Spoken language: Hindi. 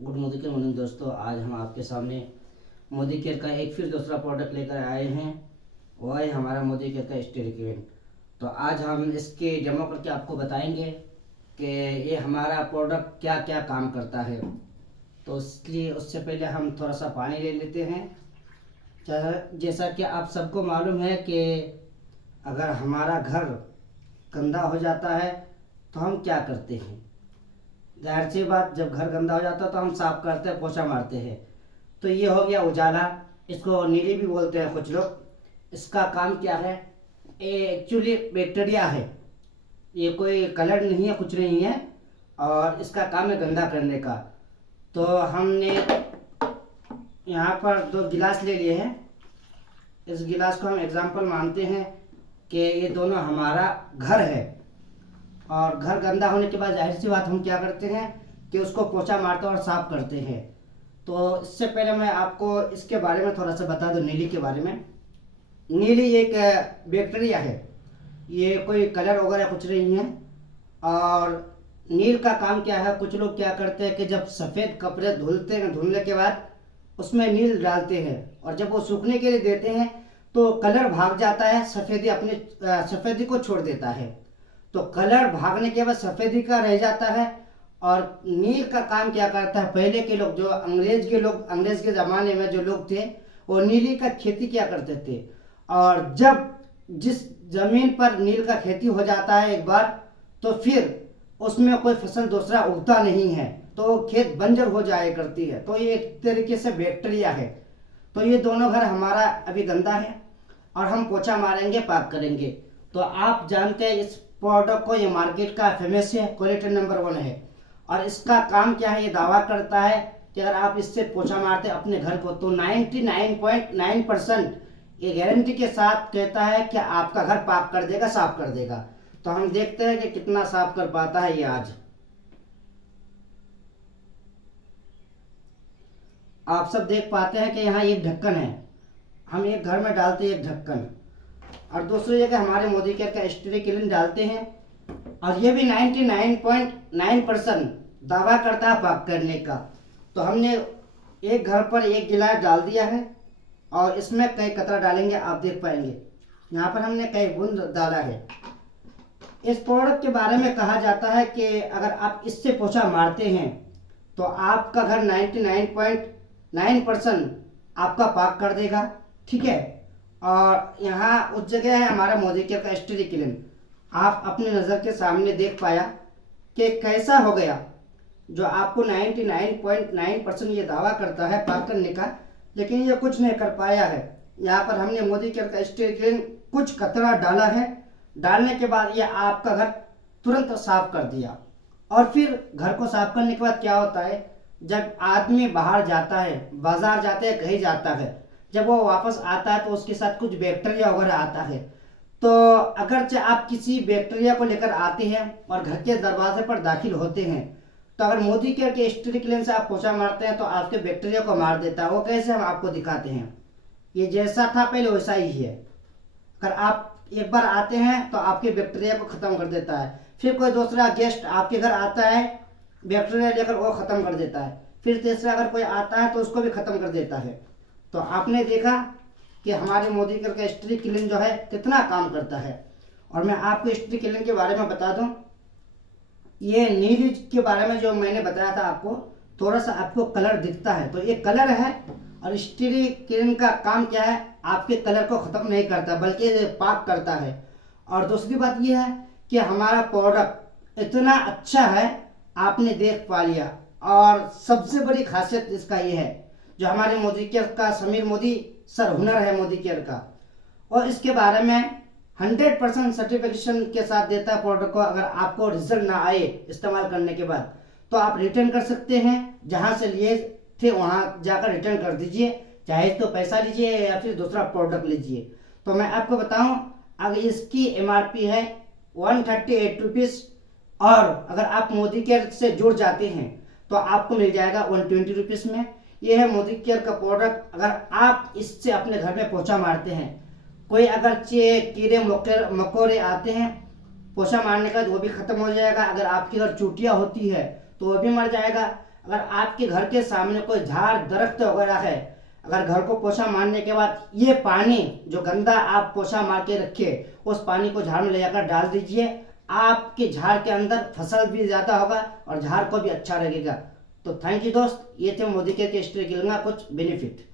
गुड मॉर्निंग दोस्तों। आज हम आपके सामने मोदी केयर का एक फिर दूसरा प्रोडक्ट लेकर आए हैं। वो है हमारा मोदी केयर का स्टेरिक। तो आज हम इसके डेमो करके आपको बताएंगे कि ये हमारा प्रोडक्ट क्या क्या काम करता है। तो इसलिए उससे पहले हम थोड़ा सा पानी ले लेते हैं। जैसा कि आप सबको मालूम है कि अगर हमारा घर गंदा हो जाता है तो हम क्या करते हैं। जाहिर सी बात, जब घर गंदा हो जाता है तो हम साफ करते हैं, पोछा मारते हैं। तो ये हो गया उजाला, इसको नीली भी बोलते हैं कुछ लोग। इसका काम क्या है? ये एक्चुअली बैक्टीरिया है, ये कोई कलर नहीं है, कुछ नहीं है। और इसका काम है गंदा करने का। तो हमने यहाँ पर 2 गिलास ले लिए हैं। इस गिलास को हम एग्जाम्पल मानते हैं कि ये दोनों हमारा घर है। और घर गंदा होने के बाद जाहिर सी बात हम क्या करते हैं कि उसको पोछा मारते हैं और साफ करते हैं। तो इससे पहले मैं आपको इसके बारे में थोड़ा सा बता दूं, नीली के बारे में। नीली एक बैक्टीरिया है, ये कोई कलर वगैरह कुछ नहीं है। और नील का काम क्या है, कुछ लोग क्या करते हैं कि जब सफ़ेद कपड़े धुलते हैं, धुलने के बाद उसमें नील डालते हैं और जब वो सूखने के लिए देते हैं तो कलर भाग जाता है, सफ़ेदी अपने सफ़ेदी को छोड़ देता है। तो कलर भागने के बाद सफ़ेदी का रह जाता है। और नील का काम क्या करता है, पहले के लोग, जो अंग्रेज के ज़माने में जो लोग थे, वो नीली का खेती क्या करते थे। और जब जिस ज़मीन पर नील का खेती हो जाता है एक बार, तो फिर उसमें कोई फसल दूसरा उगता नहीं है, तो खेत बंजर हो जाया करती है। तो ये एक तरीके से बैक्टीरिया है। तो ये दोनों घर हमारा अभी गंदा है और हम पोछा मारेंगे, पाक करेंगे। तो आप जानते हैं इस प्रोडक्ट को, ये मार्केट का फेमस है, क्वालिटी नंबर 1 है। और इसका काम क्या है, ये दावा करता है कि अगर आप इससे पोछा मारते हैं अपने घर को तो 99.9% ये गारंटी के साथ कहता है कि आपका घर पाक कर देगा, साफ कर देगा। तो हम देखते हैं कि कितना साफ कर पाता है ये आज। आप सब देख पाते हैं कि यहाँ एक ढक्कन है, हम एक घर में डालते हैं एक ढक्कन। और दूसरी जगह हमारे मोदी केयर का स्टेरिक क्लीन डालते हैं और ये भी 99.9% दावा करता है पाक करने का। तो हमने एक घर पर एक गिलास डाल दिया है और इसमें कई कतरा डालेंगे, आप देख पाएंगे। यहाँ पर हमने कई बूंद डाला है। इस प्रोडक्ट के बारे में कहा जाता है कि अगर आप इससे पोछा मारते हैं तो आपका घर 99.9% आपका पाक कर देगा, ठीक है। और यहाँ उस जगह है हमारा मोदी केयर का स्टेरिक क्लीन। आप अपनी नज़र के सामने देख पाया कि कैसा हो गया, जो आपको 99.9% ये दावा करता है पाक करने का, लेकिन ये कुछ नहीं कर पाया है। यहाँ पर हमने मोदी केयर का स्टेरिक क्लीन कुछ कतरा डाला है, डालने के बाद ये आपका घर तुरंत साफ कर दिया। और फिर घर को साफ करने के बाद क्या होता है, जब आदमी बाहर जाता है, बाजार जाता है, कहीं जाता है, जब वो वापस आता है तो उसके साथ कुछ बैक्टीरिया वगैरह आता है। तो अगरचे आप किसी बैक्टीरिया को लेकर आते हैं और घर के दरवाजे पर दाखिल होते हैं, तो अगर मोदी केयर के स्टेरिक क्लीन से आप पोछा मारते हैं तो आपके बैक्टीरिया को मार देता है। वो कैसे, हम आपको दिखाते हैं। ये जैसा था पहले वैसा ही है। अगर आप एक बार आते हैं तो आपके बैक्टीरिया को ख़त्म कर देता है। फिर कोई दूसरा गेस्ट आपके घर आता है, बैक्टीरिया लेकर, वो ख़त्म कर देता है। फिर तीसरा अगर कोई आता है तो उसको भी ख़त्म कर देता है। तो आपने देखा कि हमारे मोदी केयर का स्टेरिक क्लीन जो है कितना काम करता है। और मैं आपको स्टेरिक क्लीन के बारे में बता दूं, ये नीली के बारे में जो मैंने बताया था आपको, थोड़ा सा आपको कलर दिखता है, तो ये कलर है। और स्टेरिक क्लीन का काम क्या है, आपके कलर को ख़त्म नहीं करता बल्कि ये पाक करता है। और दूसरी बात ये है कि हमारा प्रोडक्ट इतना अच्छा है, आपने देख पा लिया। और सबसे बड़ी खासियत इसका ये है, जो हमारे मोदी केयर का समीर मोदी सर हुनर है मोदी केयर का, और इसके बारे में 100% सर्टिफिकेशन के साथ देता है प्रोडक्ट को। अगर आपको रिजल्ट ना आए इस्तेमाल करने के बाद तो आप रिटर्न कर सकते हैं, जहां से लिए थे वहां जाकर रिटर्न कर दीजिए, चाहे तो पैसा लीजिए या फिर दूसरा प्रोडक्ट लीजिए। तो मैं आपको बताऊं, अगर इसकी MRP है 138 रुपीज़, और अगर आप मोदी केयर से जुड़ जाते हैं तो आपको मिल जाएगा 120 रुपीज़ में। ये है मोदी केयर का प्रोडक्ट। अगर आप इससे अपने घर में पोछा मारते हैं, कोई अगर कीड़े मकोड़े आते हैं, पोछा मारने का वो भी ख़त्म हो जाएगा। अगर आपके घर चूटियाँ होती है तो वो भी मर जाएगा। अगर आपके घर के सामने कोई झाड़ दरख्त वगैरह है, अगर घर को पोछा मारने के बाद ये पानी जो गंदा आप पोछा मार के रखे उस पानी को झाड़ में ले जाकर डाल दीजिए, आपके झाड़ के अंदर फसल भी ज़्यादा होगा और झाड़ को भी अच्छा लगेगा। तो थैंक यू दोस्त, ये थे मोदी केयर के स्ट्रेकिल का कुछ बेनिफिट।